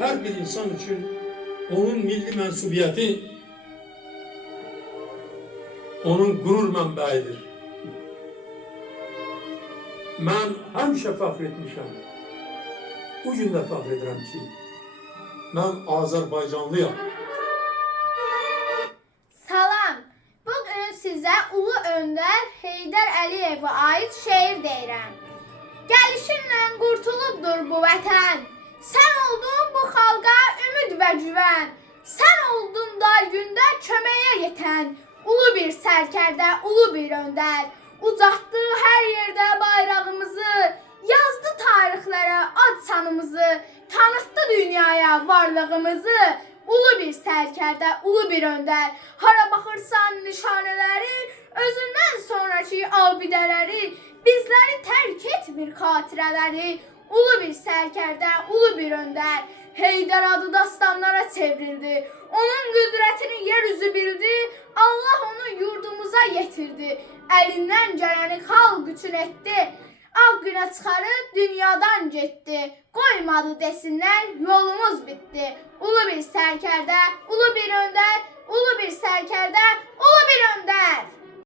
her bir insan için onun milli mensubiyeti, onun gurur mənbəyidir. Mən həmişə fəxr etmişəm. Bu gün də fəxr edirəm ki, mən Azərbaycanlıyam. Salam, bugün sizə Ulu Öndər Heydər Əliyevə aid şeir deyirəm. Gəlişinlə qurtulubdur bu vətən, sən oldun bu xalqa ümid və güvən, sən oldun dar gündə köməyə yetən, ulu bir sərkərdə, ulu bir öndər, ucatdı hər yerdə bayrağımızı, yazdı tarixlərə ad sanımızı, tanıtdı dünyaya varlığımızı, ulu bir sərkərdə, ulu bir öndər, hara baxırsan nişanələri, özündən sonraki abidələri, bizləri tərk etmir xatirələri, ulu bir sərkərdə, ulu bir öndər, Heydər adı dastanlara çevrildi, onun qüdrətini yeryüzü bildi, Allah onu yurdumuza yetirdi, əlindən gələni xalq üçün etdi, ağ günə çıxarıb dünyadan getdi, qoymadı desinlər yolumuz bitdi, ulu bir sərkərdə, ulu bir öndər, ulu bir sərkərdə, ulu bir öndər.